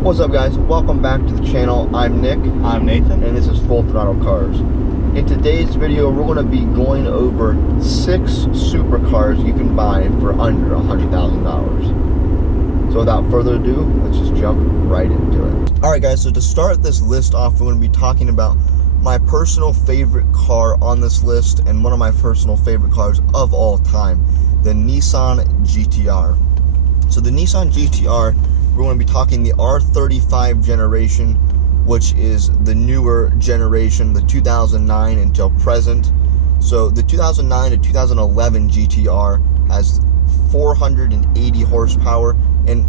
What's up, guys? Welcome back to the channel. I'm Nick. I'm Nathan. And this is Full Throttle Cars. In today's video, we're going to be going over 6 supercars you can buy for under $100,000. So without further ado, let's just jump right into it. Alright guys, so to start this list off, we're going to be talking about my personal favorite car on this list and one of my personal favorite cars of all time, the Nissan GTR. So the Nissan GTR, we're going to be talking the R35 generation, which is the newer generation, the 2009 until present. So the 2009 to 2011 GTR has 480 horsepower, and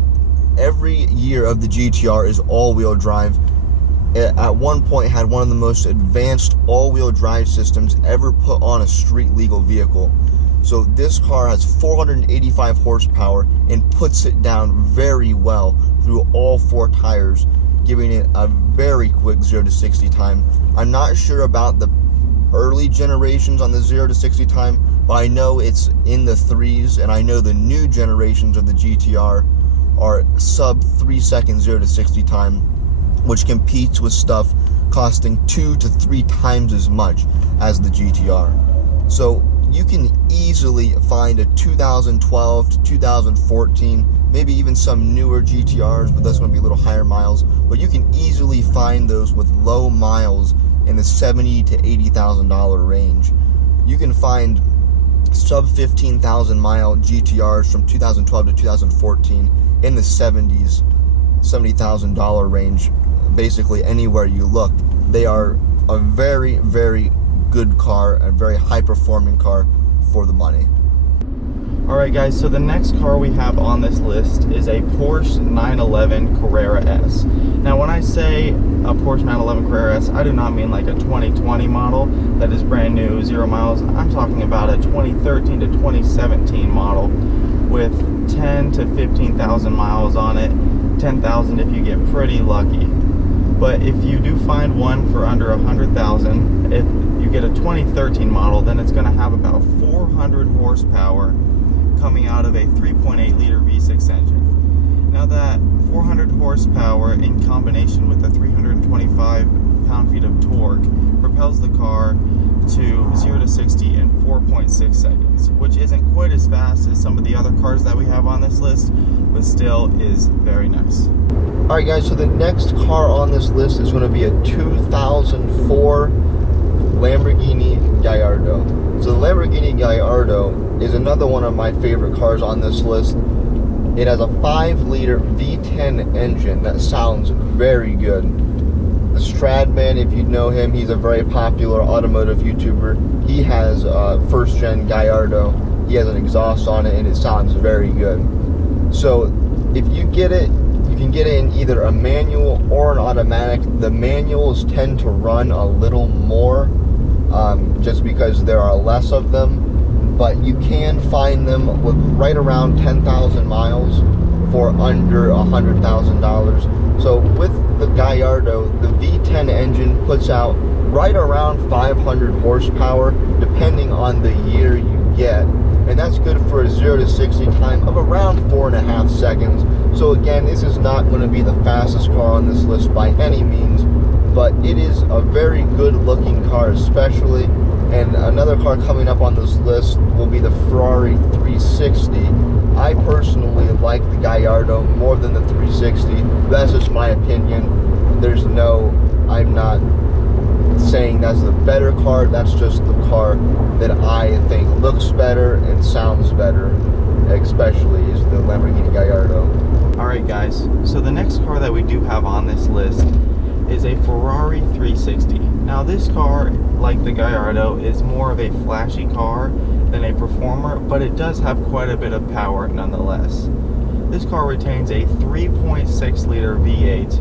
every year of the GTR is all-wheel drive. At one point had one of the most advanced all-wheel drive systems ever put on a street legal vehicle. So this car has 485 horsepower and puts it down very well through all 4 tires, giving it a very quick 0 to 60 time. I'm not sure about the early generations on the 0 to 60 time, but I know it's in the 3s, and I know the new generations of the GTR are sub 3 seconds 0 to 60 time, which competes with stuff costing 2 to 3 times as much as the GTR. So you can easily find a 2012 to 2014, maybe even some newer GTRs, but that's going to be a little higher miles. But you can easily find those with low miles in the $70,000 to $80,000 range. You can find sub 15,000 mile GTRs from 2012 to 2014 in the $70,000 range. Basically anywhere you look, they are a very, very good car, a very high performing car for the money. Alright guys, so the next car we have on this list is a Porsche 911 Carrera S. Now when I say a Porsche 911 Carrera S, I do not mean like a 2020 model that is brand new, 0 miles. I'm talking about a 2013 to 2017 model with 10 to 15,000 miles on it, 10,000 if you get pretty lucky. But if you do find one for under 100,000, if you get a 2013 model, then it's going to have about 400 horsepower coming out of a 3.8 liter V6 engine. Now that 400 horsepower in combination with the 325 pound-feet of torque propels the car to 0 to 60 in 4.6 seconds, which isn't quite as fast as some of the other cars that we have on this list, but still is very nice. Alright guys, so the next car on this list is going to be a 2004 Lamborghini Gallardo. So the Lamborghini Gallardo is another one of my favorite cars on this list. It has a 5-liter V10 engine that sounds very good. The Stradman, if you know him, he's a very popular automotive YouTuber. He has first gen Gallardo. He has an exhaust on it and it sounds very good. So if you get it, you can get it in either a manual or an automatic. The manuals tend to run a little more just because there are less of them, but you can find them with right around 10,000 miles for under $100,000. So with the Gallardo, the V10 engine puts out right around 500 horsepower depending on the year you get, and that's good for a 0 to 60 time of around 4.5 seconds. So again, this is not going to be the fastest car on this list by any means, but it is a very good looking car especially. And another car coming up on this list will be the Ferrari 360. I personally like the Gallardo more than the 360. That's just my opinion. I'm not saying that's the better car. That's just the car that I think looks better and sounds better, especially is the Lamborghini Gallardo. Alright guys, so the next car that we do have on this list is a Ferrari 360. Now this car, like the Gallardo, is more of a flashy car than a performer, but it does have quite a bit of power nonetheless. This car retains a 3.6 liter V8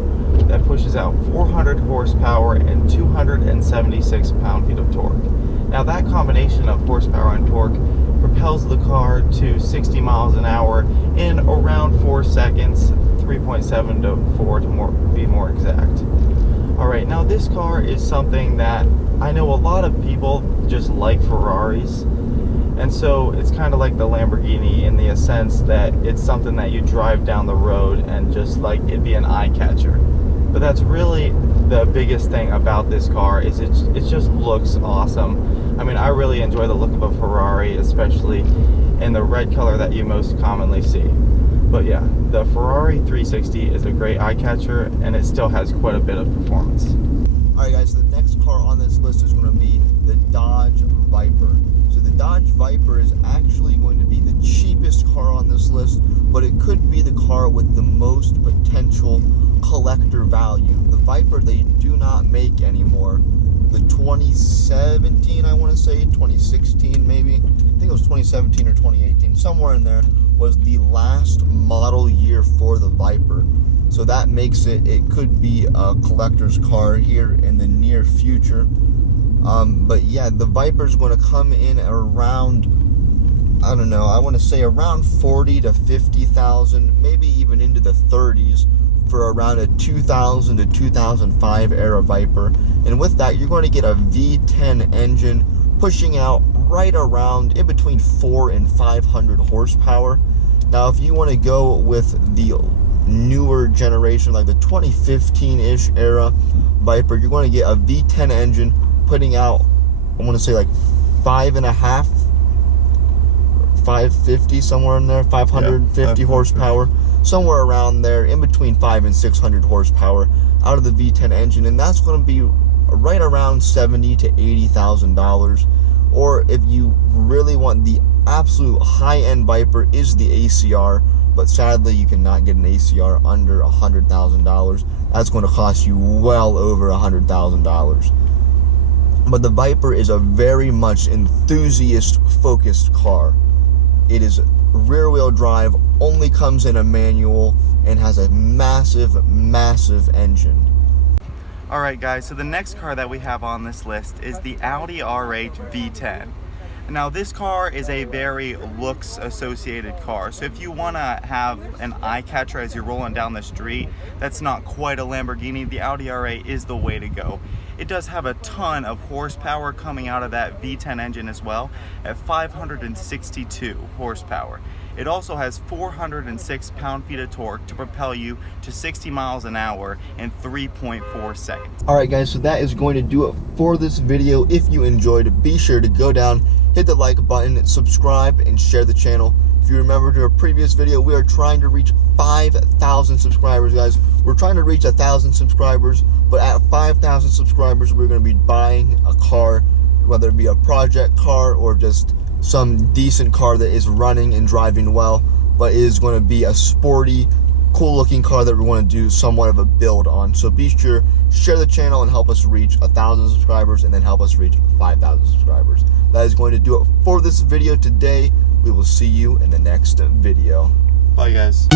that pushes out 400 horsepower and 276 pound-feet of torque. Now that combination of horsepower and torque propels the car to 60 miles an hour in around 4 seconds, 3.7 to 4 to be more exact. Alright, now this car is something that I know a lot of people just like Ferraris, And so it's kind of like the Lamborghini in the sense that it's something that you drive down the road and just like it'd be an eye catcher. But that's really the biggest thing about this car is it just looks awesome. I mean, I really enjoy the look of a Ferrari, especially in the red color that you most commonly see. But yeah, the Ferrari 360 is a great eye catcher, and it still has quite a bit of performance. Alright guys, the next car on this list is going to be the Dodge Viper. So the Dodge Viper is actually going to be the cheapest car on this list, but it could be the car with the most potential collector value. The Viper they do not make anymore. The 2017, I want to say, 2016 maybe, I think it was 2017 or 2018, somewhere in there, was the last model year for the Viper. So that makes it could be a collector's car here in the near future. But yeah, the Viper is going to come in around, I don't know, I want to say around 40 to 50,000, maybe even into the 30s for around a 2000 to 2005 era Viper. And with that, you're going to get a V10 engine pushing out right around in between 400 and 500 horsepower. Now, if you want to go with the newer generation, like the 2015-ish era Viper, you're going to get a V10 engine putting out, I want to say like 550, somewhere in there, 550 horsepower, somewhere around there, in between 500 and 600 horsepower out of the V10 engine, and that's going to be right around $70,000 to $80,000. Or if you really want the absolute high-end Viper, is the ACR, but sadly you cannot get an ACR under $100,000. That's going to cost you well over $100,000. But the Viper is a very much enthusiast-focused car. It is rear-wheel drive, only comes in a manual, and has a massive, massive engine. Alright guys, so the next car that we have on this list is the Audi R8 V10. Now this car is a very looks associated car, so if you want to have an eye catcher as you're rolling down the street that's not quite a Lamborghini, the Audi R8 is the way to go. It does have a ton of horsepower coming out of that V10 engine as well, at 562 horsepower. It also has 406 pound-feet of torque to propel you to 60 miles an hour in 3.4 seconds. Alright guys, so that is going to do it for this video. If you enjoyed, be sure to go down, hit the like button, subscribe, and share the channel. If you remember to our previous video, we are trying to reach 5,000 subscribers, guys. We're trying to reach 1,000 subscribers, but at 5,000 subscribers, we're going to be buying a car, whether it be a project car or just some decent car that is running and driving well, but is going to be a sporty, cool looking car that we want to do somewhat of a build on. So be sure, share the channel and help us reach 1,000 subscribers, and then help us reach 5,000 subscribers. That is going to do it for this video today. We will see you in the next video. Bye guys.